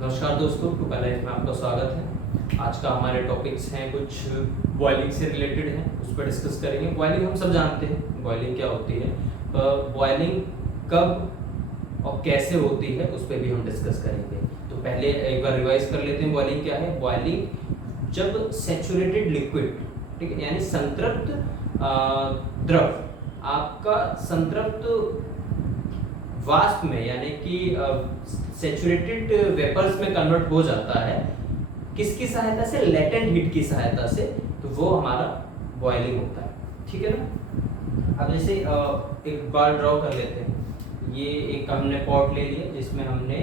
नमस्कार दोस्तों, to life में आपका स्वागत है। आज का हमारे टॉपिक्स हैं कुछ बॉइलिंग से रिलेटेड हैं, उस पर डिस्कस करेंगे। बॉइलिंग हम सब जानते हैं बॉइलिंग क्या होती है, पर बॉइलिंग कब और कैसे होती है उस पर भी हम डिस्कस करेंगे। तो पहले एक बार रिवाइज कर लेते हैं बॉइलिंग क्या है। बॉइलिंग जब सैचुरेटेड लिक्विड, ठीक है, यानी संतृप्त द्रव आपका संतृप्त वाष्प में यानी कि सैचुरेटेड वेपर्स में कन्वर्ट हो जाता है, किसकी सहायता से? लेटेंट हीट की सहायता से, तो वो हमारा बॉइलिंग होता है। ठीक है ना। अब जैसे एक बार ड्रॉ कर लेते हैं। ये एक हमने पॉट ले लिया जिसमें हमने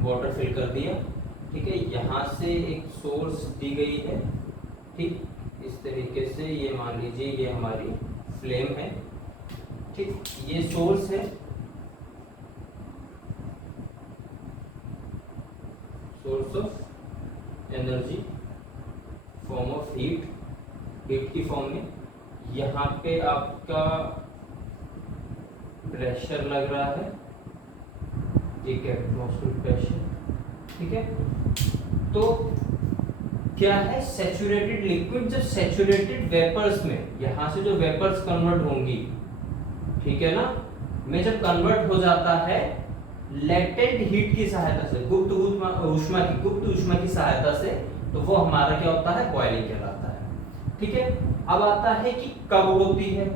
वाटर फिल कर दिया। ठीक है, यहाँ से एक सोर्स दी गई है। ठीक, इस तरीके से ये मान लीजिए ये हमारी फ्लेम है। ठीक, ये सोर्स है, source of energy, form of heat, heat की फॉर्म में। यहाँ पे आपका प्रेशर लग रहा है, एक एटमॉस्फेरिक प्रेशर। ठीक है, तो क्या है? सैचुरेटेड लिक्विड जब सैचुरेटेड वेपर्स में, यहाँ से जो वेपर्स कन्वर्ट होंगी, ठीक है ना, में जब कन्वर्ट हो जाता है लेटेंट हीट की सहायता से, गुप्त ऊष्मा की सहायता से, तो वो हमारा क्या होता है? बॉइलिंग कहलाता है। ठीक है, अब आता है कि कब होती है?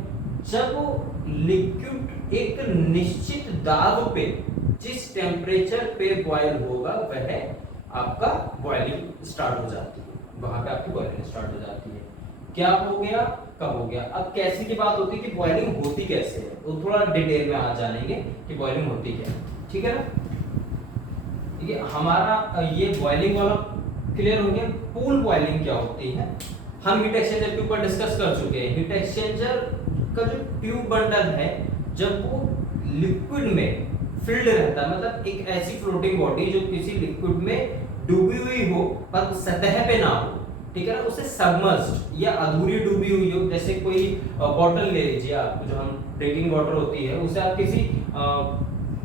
जब लिक्विड एक निश्चित दाब पे, जिस टेम्परेचर पे बॉयल होगा वह आपका बॉइलिंग स्टार्ट हो जाती है, वहां पे आपकी बॉइलिंग स्टार्ट हो जाती है। क्या हो गया, कब हो गया? अब कैसे की बात होती है कि बॉइलिंग होती कैसे है, तो थोड़ा डिटेल में आ जानेंगे कि बॉइलिंग होती क्या है। ठीक है ना। ठीक है, हमारा ये बॉइलिंग वाला क्लियर हो गया। पूल बॉइलिंग क्या होती है हम हीट एक्सचेंजर के ऊपर डिस्कस कर चुके हैं। हीट एक्सचेंजर का जो ट्यूब बंडल है, जब वो लिक्विड में फिल्ड रहता है, मतलब एक ऐसी फ्लोटिंग बॉडी जो किसी लिक्विड में डूबी हुई हो पर सतह पे ना हो, ठीक है ना, उसे सबमर्ज्ड या अधूरी डूबी हुई हो, जैसे कोई बॉटल ले लीजिए आप, जो हम ड्रिंकिंग वाटर होती है, उसे आप किसी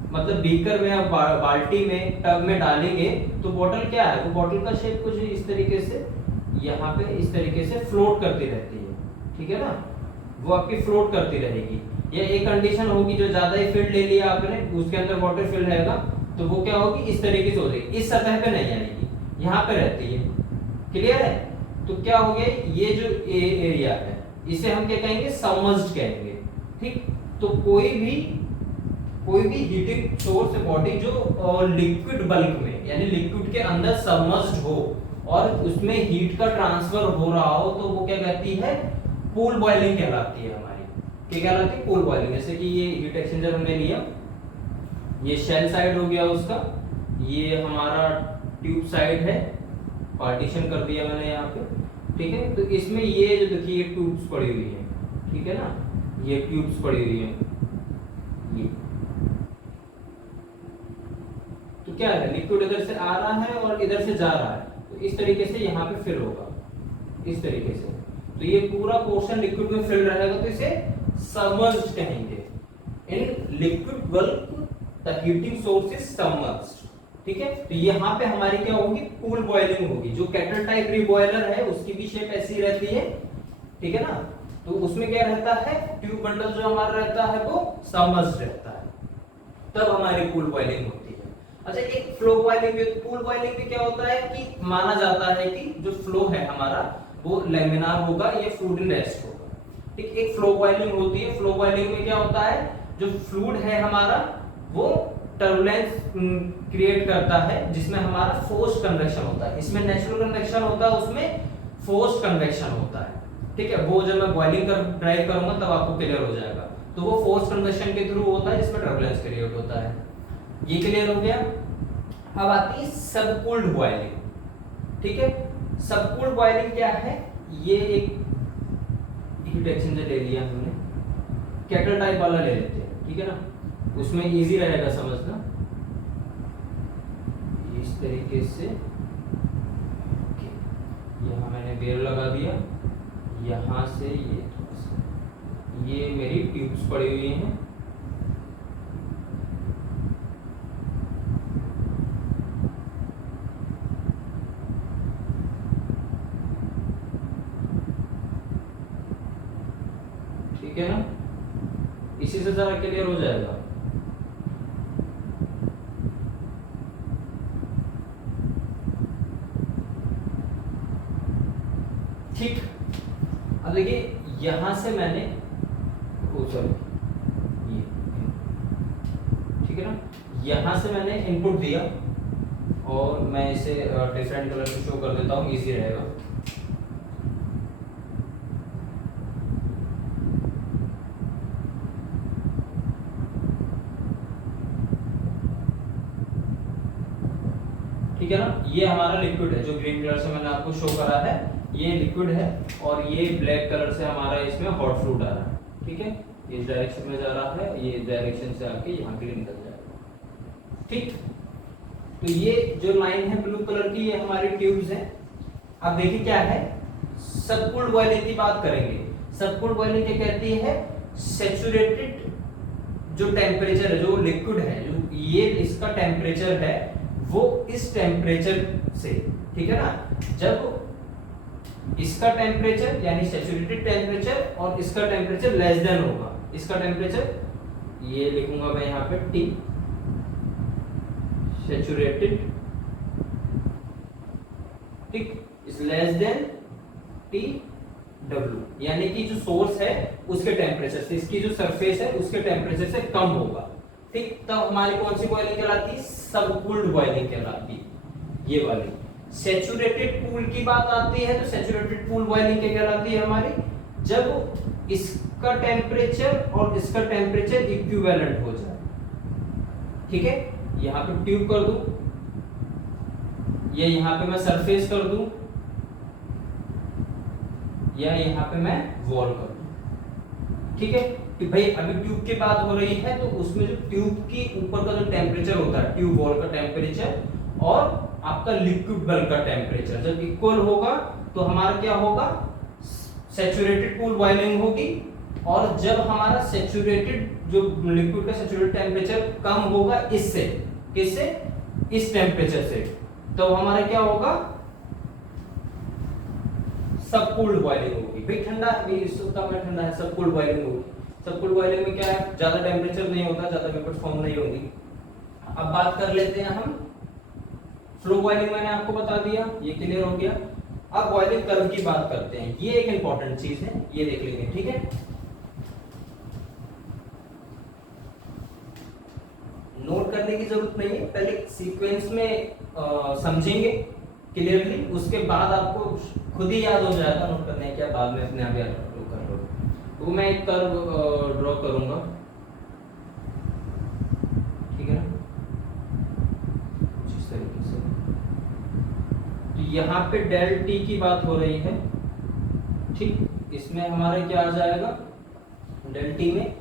मतलब बीकर में या बाल्टी में, टब में डालेंगे, तो बॉटल क्या है? वो बॉटल का शेप कुछ इस तरीके से, यहाँ पे इस तरीके से फ्लोट करती रहती है। ठीक है ना, वो आपकी फ्लोट करती रहेगी। या एक कंडीशन होगी जो ज्यादा ही फिल्ड ले लिया आपने, उसके अंदर वाटर फिल रहेगा, तो वो क्या होगी? इस तरीके से हो जाएगी, इस सतह पे नहीं आएगी, यहाँ पे रहती है। क्लियर है? तो क्या हो गया, ये जो एरिया है इसे हम क्या कहेंगे? सबमर्ज्ड कहेंगे। ठीक, तो कोई भी हीटिंग सोर्स बॉडी जो लिक्विड बल्क में, यानी लिक्विड के अंदर सबमर्ज्ड हो और उसमें हीट का ट्रांसफर हो रहा हो, तो वो क्या कहती है? पूल बॉइलिंग कहलाती है हमारी। क्या कहलाती है? Pool boiling. जैसे कि ये हीट एक्सचेंजर हमने लिया, ये शेल साइड हो गया उसका, ये हमारा ट्यूब साइड है, पार्टीशन कर दिया मैंने यहाँ पे। ठीक है, तो इसमें ये जो देखिए ये ट्यूब्स पड़ी हुई है, ठीक है ना, ये ट्यूब्स पड़ी हुई है, ये तो क्या है? लिक्विड इधर से आ रहा है और इधर से जा रहा है, तो इस तरीके से यहाँ पे फिल होगा, इस तरीके से। तो ये पूरा पोर्शन लिक्विड में फिल रहेगा, तो इसे सबमर्ज्ड कहेंगे। In liquid bulk the heating source is submerged. ठीक है, तो यहाँ पे हमारी क्या होगी? पूल बॉइलिंग होगी। जो केटल टाइप रिबॉयलर है उसकी भी शेप ऐसी रहती है। ठीक है ना, तो उसमें क्या रहता है? ट्यूब बंडल जो हमारा रहता है वो सबमर्ज्ड रहता है, तब हमारी पूल बॉइलिंग होती है। अच्छा, एक फ्लो बॉइलिंग भी। पूल बॉइलिंग में क्या होता है कि माना जाता है कि जो फ्लो है हमारा वो लेमिनार होगा या फ्लूइड इन रेस्ट होगा। ठीक, एक फ्लो बॉइलिंग होती है। फ्लो बॉइलिंग में क्या होता है? जो फ्लूइड है हमारा वो टर्बुलेंस क्रिएट करता है, जिसमें हमारा फोर्स्ड कन्वेक्शन होता है। इसमें नेचुरल कन्वेक्शन होता है, उसमें फोर्स्ड कन्वेक्शन होता है। ठीक है, वो जब मैं बॉइलिंग कर ड्राइव करूंगा तब आपको क्लियर हो जाएगा। तो वो फोर्स्ड कन्वेक्शन के थ्रू होता है, जिसमें टर्बुलेंस क्रिएट होता है। ये क्लियर हो गया। अब आती है सबकूल्ड बॉइलिंग। ठीक है, सबकूल्ड बॉइलिंग क्या है? ये एक हीट एक्सचेंजर ले लिया हमने, केटल टाइप वाला ले लेते हैं, ठीक है ना, उसमें इजी रहेगा समझना। इस तरीके से यहाँ मैंने बेल लगा दिया, यहाँ से ये मेरी ट्यूब्स पड़ी हुई हैं, इसी से जरा क्लियर हो जाएगा। ठीक, अब देखिए यहां से मैंने सॉरी ये ठीक है ना, यहां से मैंने इनपुट दिया और मैं इसे डिफरेंट कलर से शो कर देता हूँ, इजी रहेगा। ठीक है ना, ये हमारा लिक्विड है जो ग्रीन कलर से मैंने आपको शो करा है, ये लिक्विड है और ये ब्लैक कलर से हमारा इसमें हॉट फ्लूइड आ रहा है। ठीक है, ये इस डायरेक्शन में जा रहा है, ये इस डायरेक्शन से आके यहाँ के लिए निकल जाएगा। ठीक, तो ये जो लाइन है ब्लू कलर की, ये हमारी ट्यूब्स हैं। अब देखिए क्या है, सबकूल्ड बॉयलिंग की बात करेंगे। सबकूल्ड बॉयलिंग क्या कहती है, सैचुरेटेड जो टेम्परेचर है, जो लिक्विड है, जो ये इसका टेम्परेचर है, वो इस टेम्परेचर से, ठीक है ना, जब इसका टेम्परेचर यानी सैचुरेटेड टेम्परेचर और इसका टेम्परेचर लेस देन होगा, इसका टेम्परेचर ये लिखूंगा मैं यहाँ पे T, सैचुरेटेड, ठीक, इज लेस देन TW, यानी कि जो सोर्स है उसके टेम्परेचर से, इसकी जो सरफेस है उसके टेम्परेचर से कम होगा। ठीक, तब हमारी कौन सी बॉयलिंग कहलाती है, सबकूल्ड बॉयलिंग कहलाती है, ये वाली। सैचुरेटेड पूल की बात आती है तो सैचुरेटेड पूल बॉयलिंग क्या कहलाती है हमारी, जब इसका टेम्परेचर और इसका टेम्परेचर इक्विवेलेंट हो जाए। ठीक है, यहां पे ट्यूब कर दूं, या यहां पे मैं सरफेस कर दूं, या यहां पे मैं वॉल कर दूं। ठीक है, कि भाई अभी ट्यूब की बात हो रही है तो उसमें जो ट्यूब की ऊपर का जो टेम्परेचर होता है, ट्यूब वॉल का टेम्परेचर और आपका लिक्विड बल्क का टेम्परेचर जब इक्वल होगा तो हमारा क्या होगा, सैचुरेटेड पूल बॉइलिंग होगी। और जब हमारा सैचुरेटेड जो लिक्विड का सैचुरेटेड टेम्परेचर कम होगा इससे, किससे, इस टेम्परेचर से, तो हमारा क्या होगा, सबकूल्ड बॉइलिंग होगी। भाई ठंडा इस कम है, ठंडा है, सबकूल्ड बॉइलिंग होगी। सबकूल्ड बॉइलिंग में क्या है, ज्यादा टेम्परेचर नहीं होता, ज्यादा वेपर फॉर्म नहीं होगी। अब बात कर लेते हैं हम फ्लो बॉइलिंग, मैंने आपको बता दिया, ये क्लियर हो गया। अब बॉइलिंग कर्व की बात करते हैं, ये एक इंपॉर्टेंट चीज है, ये देख लेंगे। ठीक है, नोट करने की जरूरत नहीं है, पहले सीक्वेंस में समझेंगे क्लियरली, उसके बाद आपको खुद ही याद हो जाएगा, नोट करने के बाद में अपने आप याद कर लो। तो मैं एक कर्व ड्रॉ करूंगा, ठीक है ना, इस तरीके से। तो यहाँ पे डेल टी की बात हो रही है, ठीक, इसमें हमारे क्या आ जाएगा, डेल टी में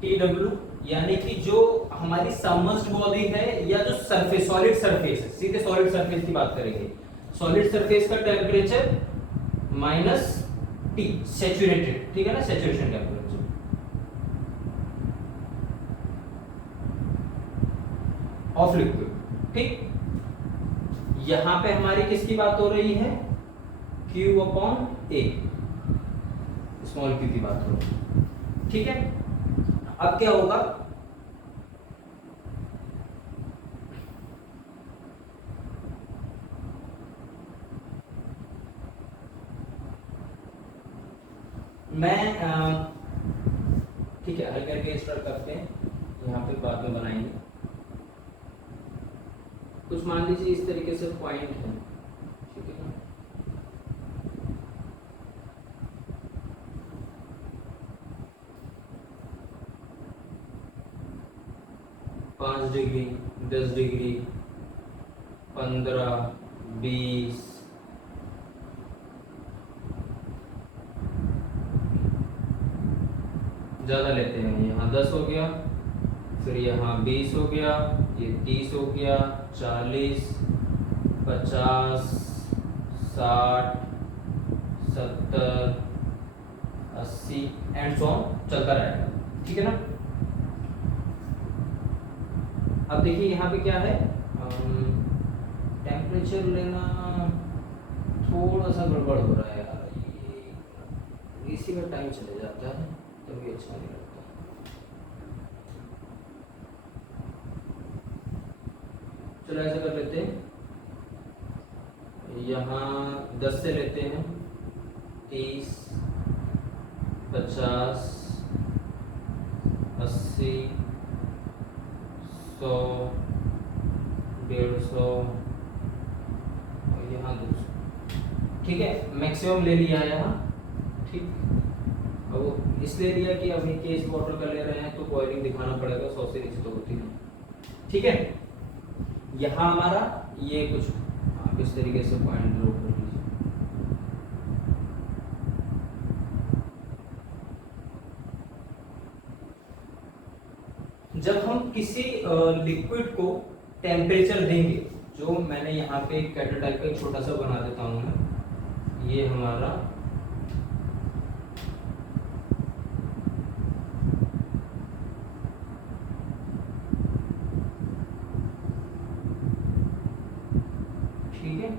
टी डब्ल्यू, यानी कि जो हमारी सबमर्ज्ड बॉडी है या जो सरफेस, सॉलिड सरफेस है, सीधे सॉलिड सरफेस की बात करेंगे, सॉलिड सरफेस का टेम्परेचर माइनस टी सैचुरेटेड, ठीक है ना, सैचुरेशन टेम्परेचर। Of liquid. ठीक, यहां पे हमारी किसकी बात हो रही है, Q upon A, small q की बात हो रही है। ठीक है, अब क्या होगा, मैं ठीक है, हल करके स्टार्ट करते हैं, यहाँ पे बाद में बनाएंगे। कुछ मान लीजिए इस तरीके से पॉइंट है, ठीक है ना, पाँच डिग्री, 10 डिग्री, 15, 20, ज़्यादा लेते हैं, यहाँ 10 हो गया, फिर यहाँ 20 हो गया, ये 30 हो गया, 40, 50, 60, 70, 80 एंड सो ऑन चलता रहेगा। ठीक है ना, अब देखिए यहाँ पे क्या है, टेम्परेचर लेना थोड़ा सा गड़बड़ हो रहा है यार, इसी में टाइम चले जाता है, तो ये अच्छा नहीं लगता। चलो ऐसा कर लेते हैं, यहाँ 10 से लेते हैं, 30, 50, 80, 100, 150 और यहाँ 200। ठीक है, मैक्सिमम ले लिया है यहाँ। ठीक, अब इसलिए लिया कि अब केस वाटर का ले रहे हैं तो बॉइलिंग दिखाना पड़ेगा, 100 से नीचे तो होती नहीं। ठीक है, यहाँ हमारा ये कुछ आप इस तरीके से पॉइंट ड्रॉ कर लीजिए। जब हम किसी लिक्विड को टेम्परेचर देंगे, जो मैंने यहाँ पे एक कैटल टाइप का एक छोटा सा बना देता हूँ मैं, ये हमारा ठीक है,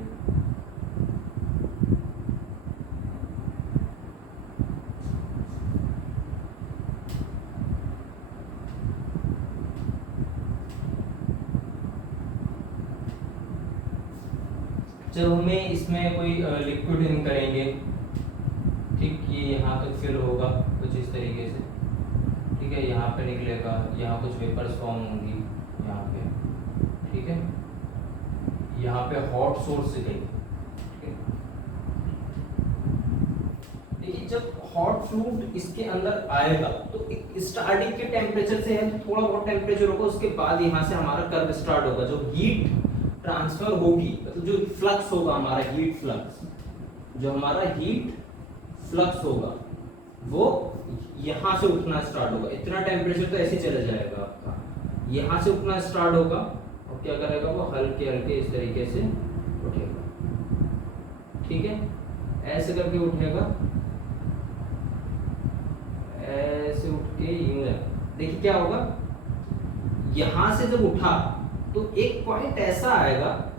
जब हमें इसमें कोई लिक्विड इन करेंगे, ठीक, ये यहाँ तक फिल होगा कुछ इस तरीके से। ठीक है, यहाँ पे निकलेगा, यहाँ कुछ वेपर्स फॉर्म होंगी यहाँ पे। ठीक है, यहाँ पे हॉट सोर्स से गई। देखिए, जब हॉट फ्लूइड इसके अंदर आएगा तो एक स्टार्टिंग के टेम्परेचर से है तो थोड़ा बहुत टेम्परेचर होगा, उसके बाद यहाँ से हमारा कर्व स्टार्ट होगा। जो हीट ट्रांसफर होगी, मतलब जो फ्लक्स होगा हमारा, हीट फ्लक्स, जो हमारा हीट फ्लक्स होगा वो यहाँ से उठना स्टार्ट होगा। इतना टेम्परेचर तो ऐसे चला जाएगा आपका, यहाँ से उठना स्टार्ट होगा और क्या करेगा वो हल्के हल्के इस तरीके से उठेगा। ठीक है, ऐसे करके उठेगा, ऐसे उठ के यूं। देखिए क्या होगा, यहां से जब उठा तो एक पॉइंट ऐसा आएगा,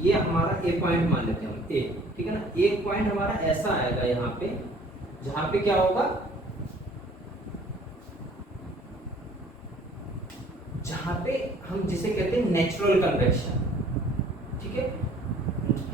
ये हमारा ए पॉइंट मान लेते हैं हम, ए, ठीक है ना। एक पॉइंट हमारा ऐसा आएगा यहाँ पे, जहां पे क्या होगा, जहां पे हम जिसे कहते हैं नेचुरल कन्वेक्शन। ठीक है,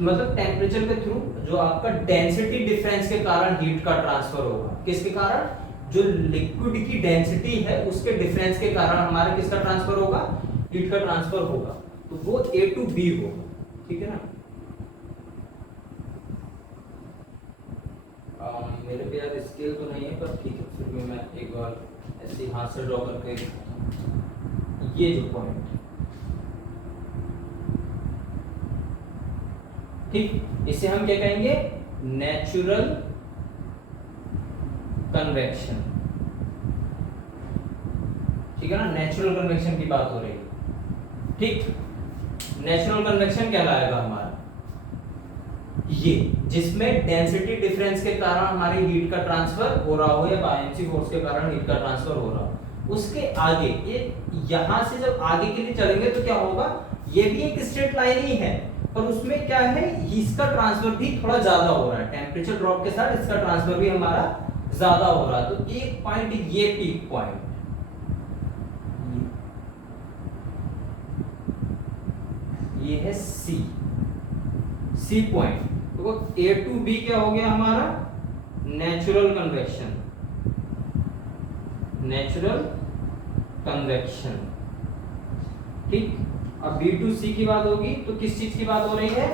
मतलब टेम्परेचर के थ्रू जो आपका डेंसिटी डिफरेंस के कारण हीट का ट्रांसफर होगा। किसके कारण? जो लिक्विड की डेंसिटी है उसके डिफरेंस के कारण हमारा किसका ट्रांसफर होगा, हीट का ट्रांसफर होगा। तो वो A to B होगा। ठीक है ना। मेरे पे यार स्केल तो नहीं है, पर ठीक है, फिर भी मैं एक बार ऐसे हाथ से ड्रॉ करके ये जो पॉइंट, ठीक, इसे हम क्या कहेंगे, नेचुरल कन्वेक्शन। ठीक है ना, नेचुरल कन्वेक्शन की बात हो रही है। ठीक, नेचुरल कन्वेक्शन कहलाएगा हमारा ये, जिसमें डेंसिटी डिफरेंस के कारण हमारी हीट का ट्रांसफर हो रहा हो या बायनेंसी फोर्स के कारण हीट का ट्रांसफर हो रहा हो। उसके आगे ये, यहां से जब आगे के लिए चलेंगे तो क्या होगा, ये भी एक स्ट्रेट लाइन ही है, पर उसमें क्या है, इसका ट्रांसफर भी थोड़ा ज्यादा हो रहा है। टेम्परेचर ड्रॉप के साथ इसका ट्रांसफर भी हमारा ज्यादा हो रहा है। तो एक पॉइंट, ये पीक पॉइंट, ये है सी पॉइंट। तो A to B क्या हो गया हमारा, नेचुरल कन्वेक्शन, नेचुरल कन्वेक्शन। ठीक, अब B to C की बात होगी तो किस चीज की बात हो रही है,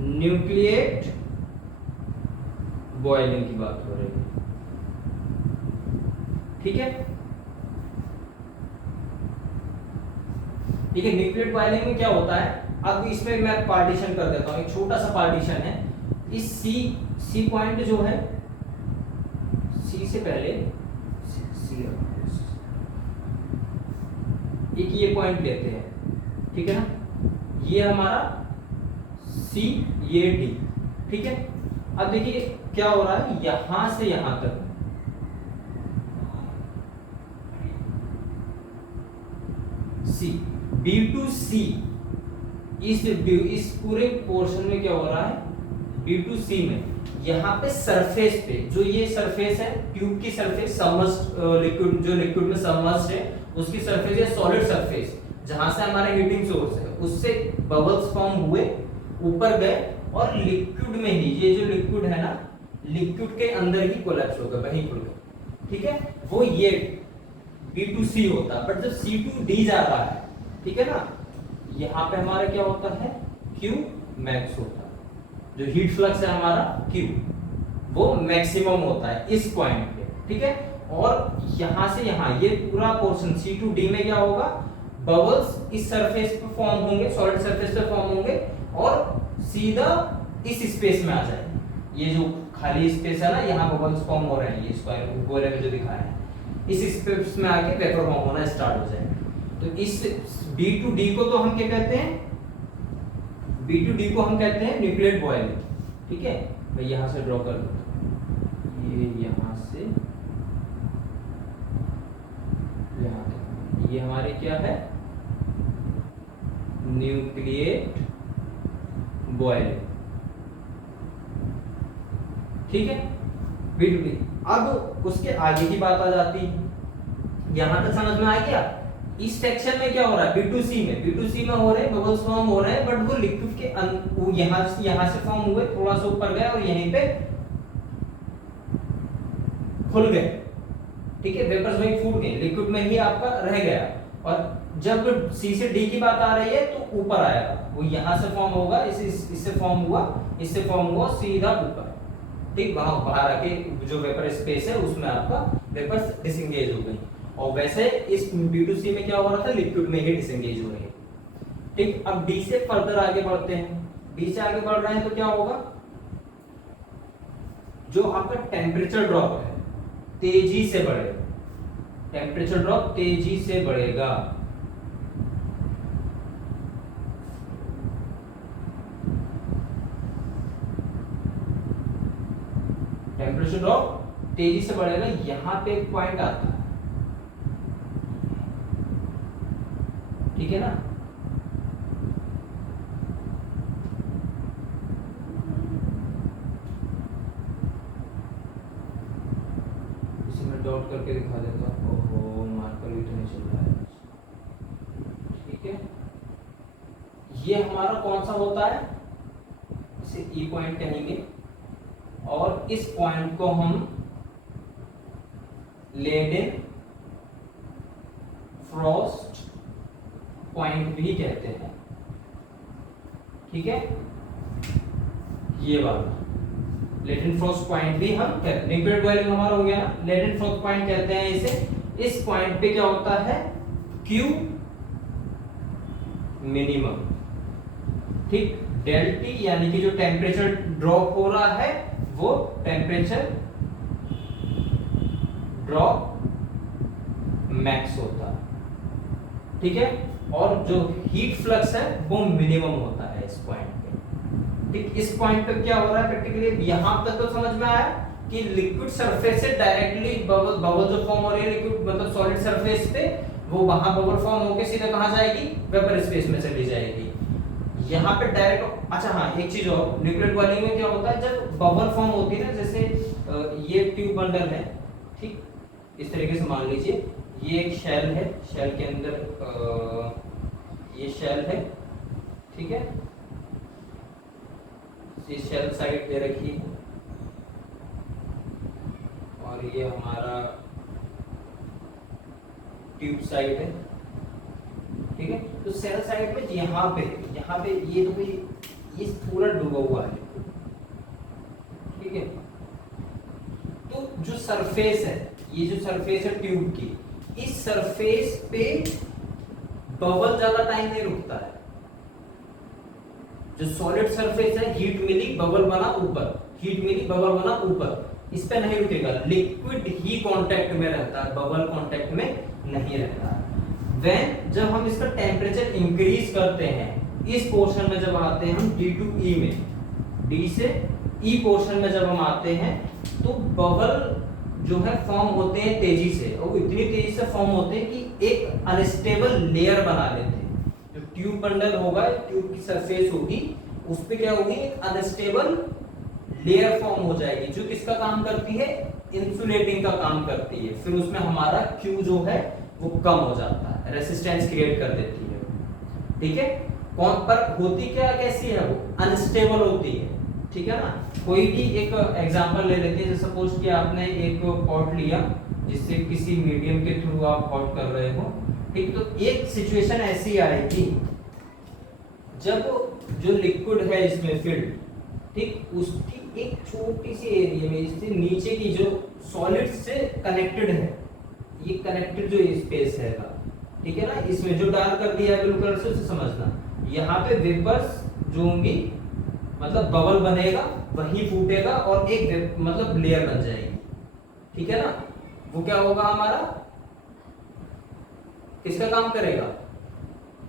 न्यूक्लिएट बॉइलिंग की बात हो रही है। ठीक है, ठीक है। न्यूक्लिएट बॉइलिंग में क्या होता है, अब इसमें मैं पार्टीशन कर देता हूं, एक छोटा सा पार्टीशन है। इस सी पॉइंट जो है, सी से पहले एक ये पॉइंट लेते हैं। ठीक है ना, ये हमारा सी, ये डी। ठीक है, अब देखिए क्या हो रहा है, यहां से यहां तक सी, B to C, इस पूरे पोर्शन में क्या हो रहा है, B2C में यहाँ पे सरफेस पे, जो ये सरफेस है ट्यूब की सरफेस, सबमर्ज्ड लिक्विड, जो लिक्विड में सबमर्ज्ड है उसकी सरफेस है सॉलिड सरफेस, जहां से हमारा हीटिंग सोर्स है, उससे बबल्स फॉर्म हुए, ऊपर गए और लिक्विड में ही, ये जो लिक्विड है ना, लिक्विड के अंदर ही कोलैप्स होगा, वहीं खुल गया, ठीक है, वो ये B2C होता है। बट जब C2D जा रहा है, ठीक है ना, यहाँ पे हमारा क्या होता है, Q मैक्स होता है, जो हीट फ्लक्स है हमारा Q, वो मैक्सिमम होता है इस पॉइंट पे, ठीक है। और यहां से यहां ये पूरा पोर्शन C2D में क्या होगा, बबल्स इस सरफेस पे फॉर्म होंगे, सॉलिड सरफेस पे फॉर्म होंगे और सीधा इस स्पेस में आ जाएंगे। ये जो खाली स्पेस है ना, यहाँ बबल्स फॉर्म हो रहे हैं, ये स्क्वायर गोले में जो दिखाया है, इस स्पेस में आके वेपर फॉर्म होना स्टार्ट हो जाएगा। तो इस B2D को तो हम क्या कहते हैं, B2D को हम कहते हैं न्यूक्लियेट बॉयलिंग, ठीक है। मैं यहां से ड्रॉ कर दूं, ये यहां से यहां तक, ये हमारे क्या है, न्यूक्लियेट बॉयलिंग, ठीक है, B2D। अब उसके आगे की बात आ जाती है, यहां तक समझ में आ गया। इस सेक्शन में क्या हो रहा है, B2C में हो रहे हैं बबल्स फॉर्म हो रहे हैं, बट वो लिक्विड के वो यहां से फॉर्म हुए, थोड़ा सा ऊपर गए और यहीं पे खुल गए, ठीक है, वेपर्स वहीं फूट गए, लिक्विड में ही आपका रह गया। और जब C से D की बात आ रही है तो ऊपर आएगा, वो यहां से फॉर्म होगा, इससे फॉर्म हुआ, इससे फॉर्म हुआ, सीधा ऊपर, ठीक, वहां बाहर आके जो वेपर स्पेस है उसमें आपका वेपर्स डिसएंगेज हो गई। और वैसे इस B2C में क्या हो रहा था, लिक्विड में ही डिसएंगेज हो रही है, ठीक। अब D से फर्दर आगे बढ़ते हैं, D से आगे बढ़ रहे हैं तो क्या होगा, जो आपका टेम्परेचर ड्रॉप है तेजी से बढ़ेगा, टेम्परेचर ड्रॉप तेजी से बढ़ेगा, टेम्परेचर ड्रॉप तेजी से बढ़ेगा। यहां पे एक पॉइंट आता है, ठीक है ना, इसे मैं डॉट करके दिखा देता हूं, ओहो मार्कर भी तो नहीं चल रहा है, ठीक है। ये हमारा कौन सा होता है, इसे E पॉइंट कहेंगे, और इस पॉइंट को हम लेडेन फ्रॉस्ट पॉइंट भी कहते हैं, ठीक है, ये वाला लेडेन फ्रॉस्ट पॉइंट भी हम कहते हैं। न्यूक्लियेट बॉयलिंग हमारा हो गया, लेडेन फ्रॉस्ट पॉइंट कहते हैं इसे। इस पॉइंट पे क्या होता है, Q मिनिमम, ठीक, डेल T यानी कि जो टेम्परेचर ड्रॉप हो रहा है वो टेम्परेचर ड्रॉप मैक्स होता है, ठीक है, और जो हीट फ्लक्स है वो मिनिमम होता है इस पॉइंट पे, ठीक। इस पॉइंट पे क्या हो रहा है प्रैक्टिकली, यहां तक तो समझ में आया कि लिक्विड सरफेस से डायरेक्टली बबल जो फॉर्म हो रही है लिक्विड मतलब सॉलिड सरफेस पे, वो वहां बबल फॉर्म होके सीधे कहां जाएगी, वेपर स्पेस में चली जाएगी। यहाँ पे डायरेक्ट, अच्छा हाँ एक चीज और, न्यूक्लियेट बॉयलिंग में क्या होता है, जब बबल फॉर्म होती है ना, जैसे ये ट्यूब बंडल है, ठीक, इस तरीके से मान लीजिए ये एक शेल है, शेल के अंदर ये शेल है, ठीक है, ये शेल साइड दे रखी है और ये हमारा ट्यूब साइड है, ठीक है। तो सेल साइड में यहाँ पे ये तो भाई ये पूरा डूबा हुआ है, ठीक है। तो जो सरफेस है, ये जो सरफेस है ट्यूब की, इस सरफेस पे बबल ज्यादा टाइम नहीं रुकता है। जो सॉलिड सरफेस है, हीट मिली बबल बना ऊपर, हीट मिली बबल बना ऊपर, इस पे नहीं रुकेगा, लिक्विड ही कांटेक्ट में रहता है, बबल कांटेक्ट में नहीं रहता है। When जब हम इसका टेम्परेचर इंक्रीज करते हैं, इस पोर्शन में जब आते हैं हम D to E में, D से E पोर्शन में जब हम आते हैं तो बबल जो है फॉर्म होते हैं तेजी से, और इतनी तेजी से फॉर्म होते हैं कि एक अनस्टेबल लेयर बना लेते हैं। जो ट्यूब बंडल होगा, ट्यूब की सरफेस होगी, उस पे क्या होगी, एक अनस्टेबल लेयर फॉर्म हो जाएगी जो किसका काम करती है, इंसुलेटिंग का काम करती है। फिर उसमें हमारा Q जो है वो कम हो जाता है, रेसिस्टेंस क्रिएट कर देती है, ठीक है। कौन पर होती क्या कैसी है, वो अनस्टेबल होती है, ठीक है ना। कोई भी एक एग्जांपल ले लेते हैं, जैसे सपोज कि आपने एक पॉट लिया जिससे किसी मीडियम के थ्रू आप हॉट कर रहे हो, ठीक। तो एक सिचुएशन ऐसी आएगी जब जो लिक्विड है इसमें फिल्ड, ठीक, उसकी एक छोटी सी एरिया में इससे नीचे की जो सॉलिड से कनेक्टेड है, ये कनेक्टेड जो स्पेस है, ठीक है ना, इसमें जो डार्क कर दिया है ब्लू कलर से, उसे समझना। यहाँ पे वेपर्स जो होंगी, मतलब बबल बनेगा, वही फूटेगा और एक मतलब लेयर बन जाएगी, ठीक है ना। वो क्या होगा हमारा, किसका काम करेगा,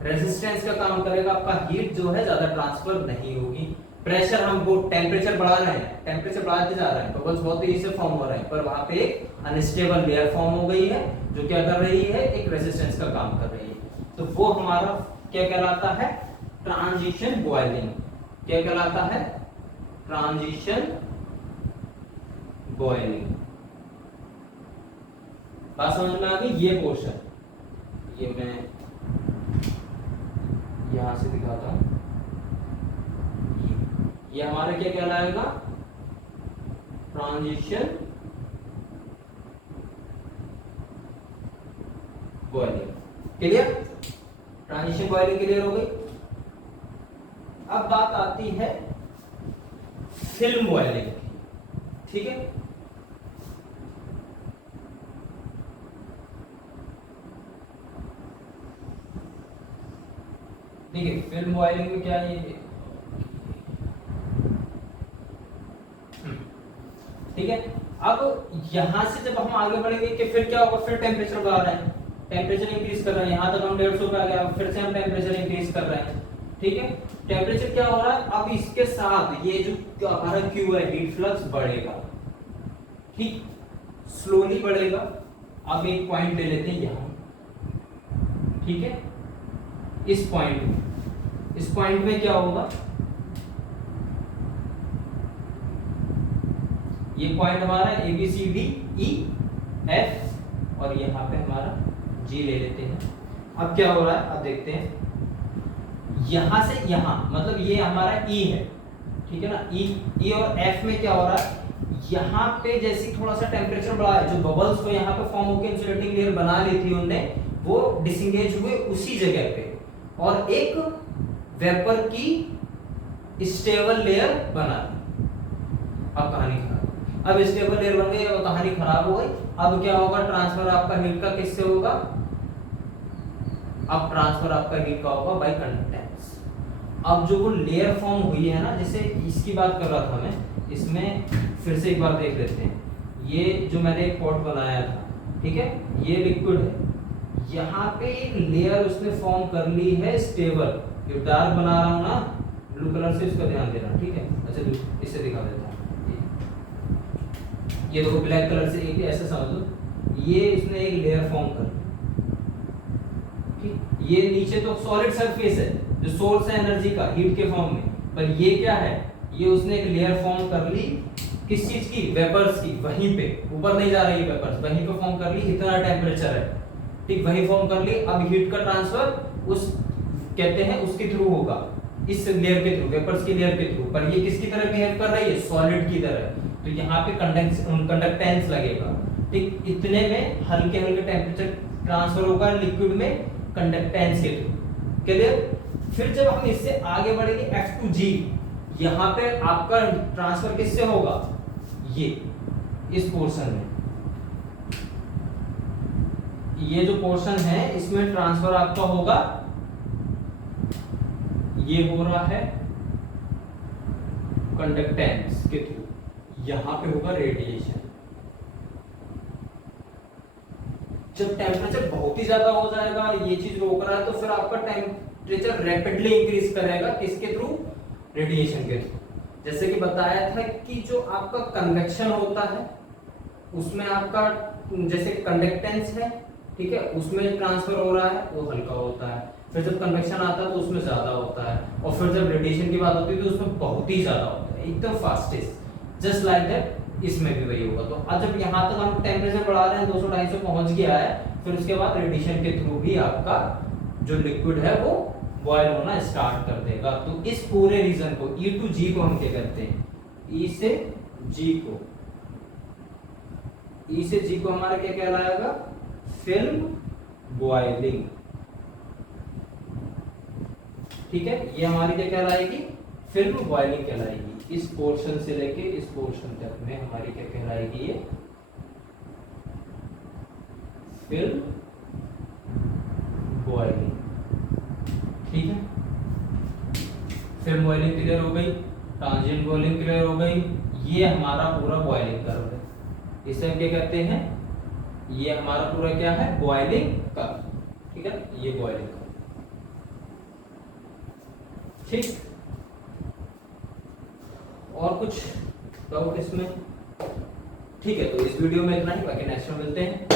रेजिस्टेंस का काम करेगा। आपका हीट जो है ज्यादा ट्रांसफर नहीं होगी। प्रेशर, हम वो टेम्परेचर बढ़ा रहे हैं, टेम्परेचर बढ़ाते जा रहे हैं, बबल्स बहुत तेजी से फॉर्म हो रहे हैं, पर वहां पे एक अनस्टेबल लेयर फॉर्म हो गई है जो क्या कर रही है, एक रेजिस्टेंस का काम कर रही है। तो वो हमारा क्या कहलाता है, ट्रांजिशन बॉइलिंग। क्या कहलाता है, ट्रांजिशन बॉइलिंग। बात समझ में आ गई। ये पोर्शन, ये मैं यहां से दिखाता हूं, ये हमारा क्या कहलाएगा, transition boiling. Clear, transition boiling clear हो गई। अब बात आती है फिल्म बॉइलिंग, ठीक है। देखिए फिल्म बॉइलिंग में क्या है, ठीक है। अब यहां से जब हम आगे बढ़ेंगे कि फिर क्या होगा, फिर टेम्परेचर बढ़ा रहे हैं, टेम्परेचर इंक्रीज कर रहे हैं, यहां तक हम 150 पे आ गया, फिर से हम टेम्परेचर इंक्रीज कर रहे हैं, ठीक है। टेम्परेचर क्या हो रहा है, अब इसके साथ ये जो हमारा Q है, हीट फ्लक्स बढ़ेगा, ठीक, स्लोली बढ़ेगा। अब एक पॉइंट ले लेते हैं यहां, ठीक है। इस पॉइंट में क्या होगा, ये पॉइंट हमारा ABCDEF और यहाँ पे हमारा G ले लेते हैं। अब क्या हो रहा है, अब देखते हैं, यहां से यहां, मतलब ये हमारा E है, ठीक है ना। E और F में क्या हो रहा है, यहाँ पे जैसे थोड़ा सा टेम्परेचर बढ़ा है, जो बबल्स को यहाँ पे फॉर्म होकर इंसुलेटिंग लेयर बना ली थी उनने, वो डिसंगेज हुए उसी जगह पे और एक वेपर की स्टेबल लेयर बना दी। अब कहानी खराब, अब स्टेबल लेयर बन गई, अब कहानी खराब हो गई। अब क्या होगा, ट्रांसफर आपका हीट का किससे होगा, अब ट्रांसफर आपका हीट का होगा बाय कंडक्टेंस। अब जो वो लेयर फॉर्म हुई है ना, जैसे इसकी बात कर रहा था मैं, इसमें फिर से एक बार देख लेते हैं। ये जो मैंने एक पॉट बनाया था, ठीक है, ये लिक्विड है, यहाँ पे एक लेयर उसने फॉर्म कर ली है स्टेबल, जो डार्क बना रहा हूं ना ब्लू कलर से, इसका ध्यान देना, ठीक है। अच्छा इससे दिखा देता हूँ, ये देखो ब्लैक कलर से, एक ऐसे समझ लो, ये इसने एक लेयर फॉर्म कर, ठीक। ये नीचे तो सॉलिड सरफेस है जो सोर्स है एनर्जी का हीट के फॉर्म में, पर ये क्या है, ये उसने एक लेयर फॉर्म कर ली, किस चीज की, वेपर्स की, वहीं पे ऊपर नहीं जा रही वेपर्स, वहीं पे फॉर्म कर ली, इतना टेम्परेचर है, ठीक, वही फॉर्म कर ली। अब हीट का ट्रांसफर उस कहते हैं उसके थ्रू होगा, इस लेयर के थ्रू, वेपर्स की लेयर के थ्रू, पर ये किसकी तरह बिहेव कर रही है, सॉलिड की तरह, तो यहाँ पे कंडक्टेंस लगेगा, ठीक। इतने में हल्के हल्के टेम्परेचर ट्रांसफर होगा लिक्विड में कंडक्टेंस के थ्रू, क्लियर। फिर जब हम इससे आगे बढ़ेंगे F to G, यहाँ पे आपका ट्रांसफर किससे होगा, ये इस पोर्शन में, ये जो पोर्शन है इसमें ट्रांसफर आपका होगा, ये हो रहा है कंडक्टेंस के थ्रू, यहां पे होगा रेडिएशन। जब टेम्परेचर बहुत ही ज्यादा हो जाएगा, ये चीज रोक रहा है, तो फिर आपका टेम्परेचर रैपिडली इंक्रीज करेगा, किसके थ्रू, रेडिएशन के थ्रू। जैसे कि बताया था कि जो आपका कन्वेक्शन होता है उसमें आपका जैसे कंडक्टेंस है, ठीक है, उसमें ट्रांसफर हो रहा है वो हल्का होता है, फिर जब कन्वेक्शन आता है तो उसमें ज्यादा होता है, और फिर जब रेडिएशन की बात होती है तो उसमें बहुत ही ज्यादा होता है, एकदम फास्टेस्ट। जस्ट लाइक दैट इसमें भी वही होगा। तो अब जब यहाँ तक हम टेम्परेचर बढ़ा रहे हैं 200-250 पहुंच गया है, फिर उसके बाद रेडिएशन के थ्रू भी आपका जो लिक्विड है वो बॉयल होना स्टार्ट कर देगा। तो इस पूरे रीजन को E to G को हम क्या कहते हैं, E से G को, E से G को हमारा क्या कहलाएगा, फिल्म बॉइलिंग। ठीक है, ये हमारी क्या कहलाएगी, फिल्म बॉइलिंग कहलाएगी। इस पोर्शन से लेके इस पोर्शन तक में हमारी क्या कहलाएगी, ये फिल्म बॉइलिंग। ठीक है, फिल्म बॉइलिंग क्लियर हो गई, ट्रांजिएंट बॉइलिंग क्लियर हो गई। ये हमारा पूरा बॉइलिंग कर्व है, इसे हम क्या कहते हैं, ये हमारा पूरा क्या है, बॉइलिंग कर्व। ठीक है, ये बॉइलिंग कर्व। ठीक, और कुछ डाउट इसमें? ठीक है, तो इस वीडियो में इतना ही, बाकी नेक्स्ट में मिलते हैं।